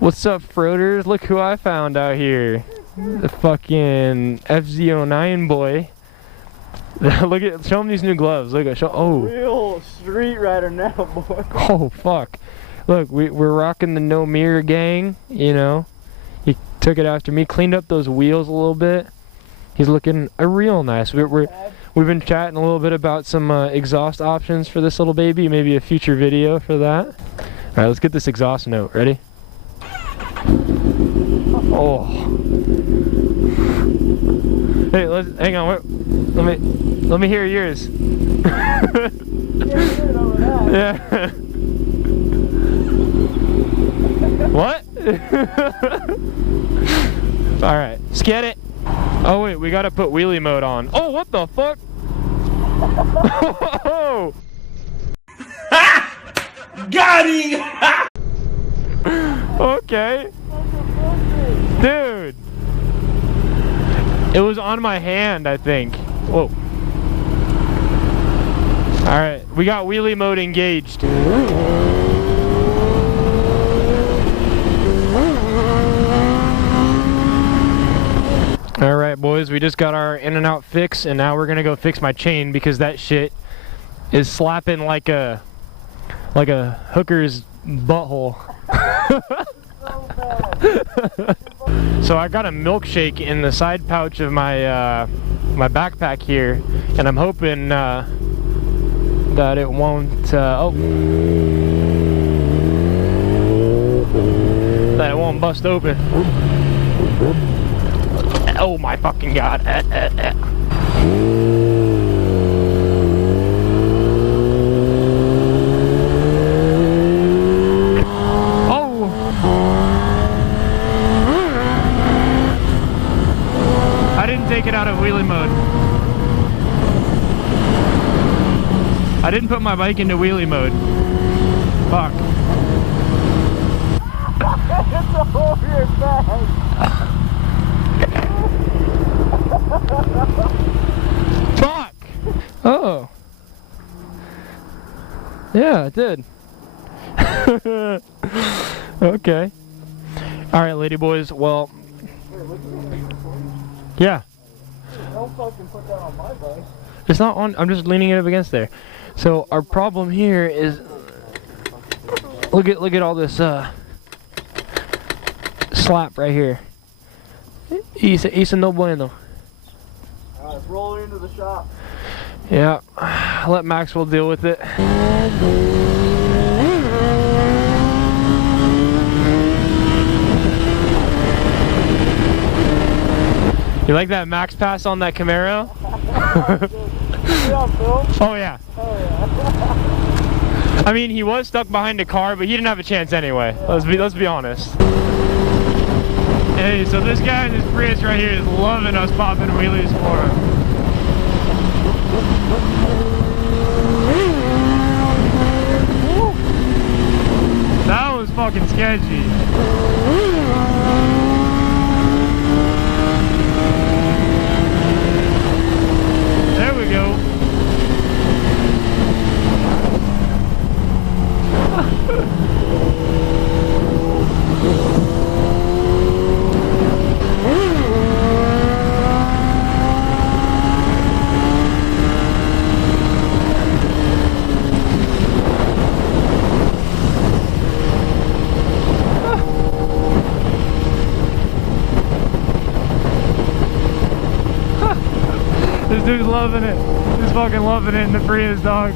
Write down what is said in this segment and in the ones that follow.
What's up, Froders? Look who I found out here. The fucking FZ09 boy. Look at, show him these new gloves. Look at, show, oh. Real street rider now, boy. Oh, fuck. Look, we're rocking the No Mirror gang, you know. He took it after me, cleaned up those wheels a little bit. He's looking real nice. We've been chatting a little bit about some exhaust options for this little baby. Maybe a future video for that. All right, let's get this exhaust note. Ready? Oh. Hey, hang on. Let me hear yours. Yeah. What? All right, let's get it. Oh wait, we gotta put wheelie mode on. Oh, what the fuck? Oh. Got him! Okay. Dude. It was on my hand, I think. Whoa. Alright, we got wheelie mode engaged. Alright, boys, we just got our in and out fix, and now we're gonna go fix my chain because that shit is slapping like a hooker's butthole. So I got a milkshake in the side pouch of my my backpack here, and I'm hoping that it won't that it won't bust open. Oh my fucking god. Take it out of wheelie mode. I didn't put my bike into wheelie mode. Fuck. It's all over your bag. Fuck! Oh. Yeah, it did. Okay. Alright, lady boys, well. Yeah. Don't fucking put that on my bike. It's not on, I'm just leaning it up against there. So our problem here is, look at all this slap right here. Isa no bueno. Alright, roll into the shop. Yeah, let Maxwell deal with it. You like that max pass on that Camaro? Oh yeah. Oh yeah. I mean, he was stuck behind a car, but he didn't have a chance anyway. Yeah. Let's be honest. Hey, so this guy in this Prius right here is loving us popping wheelies for him. That was fucking sketchy. There we go. This dude's loving it. He's fucking loving it in the Prius, dog.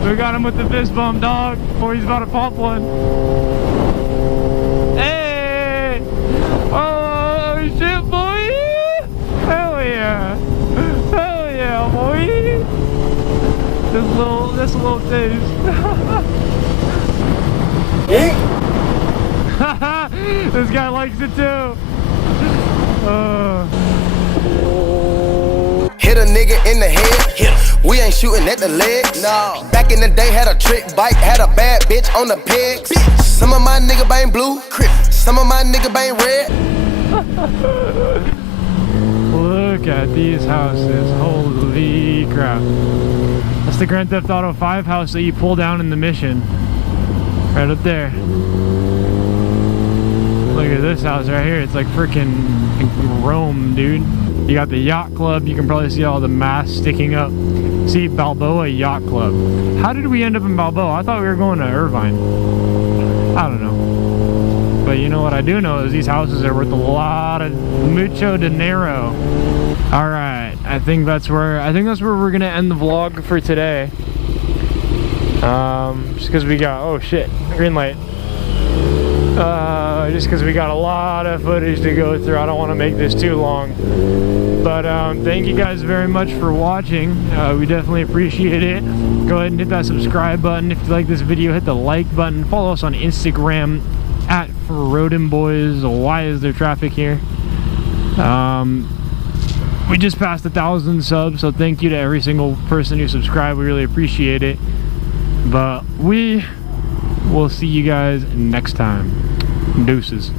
We got him with the fist bump, dog, before he's about to pop one. Hey! Oh, shit, boy! Hell yeah! Hell yeah, boy! Just a little taste. This guy likes it too. Hit a nigga in the head. We ain't shooting at the leg. No. Back in the day, had a trick bike, had a bad bitch on the pigs. Some of my nigga bang blue, some of my nigga bang red. Look at these houses. Holy crap. That's the Grand Theft Auto 5 house that you pull down in the mission. Right up there. Look at this house right here. It's like freaking Rome, dude. You got the yacht club. You can probably see all the masts sticking up. See, Balboa Yacht Club. How did we end up in Balboa? I thought we were going to Irvine. I don't know. But you know what I do know is these houses are worth a lot of mucho dinero. All right, I think that's where we're gonna end the vlog for today. Just because we got, oh shit, green light. Just because we got a lot of footage to go through. I don't want to make this too long. But thank you guys very much for watching. We definitely appreciate it. Go ahead and hit that subscribe button. If you like this video, hit the like button. Follow us on Instagram at FrodenBoys. Why is there traffic here? We just passed 1,000 subs, so thank you to every single person who subscribed. We really appreciate it. But we will see you guys next time. Deuces.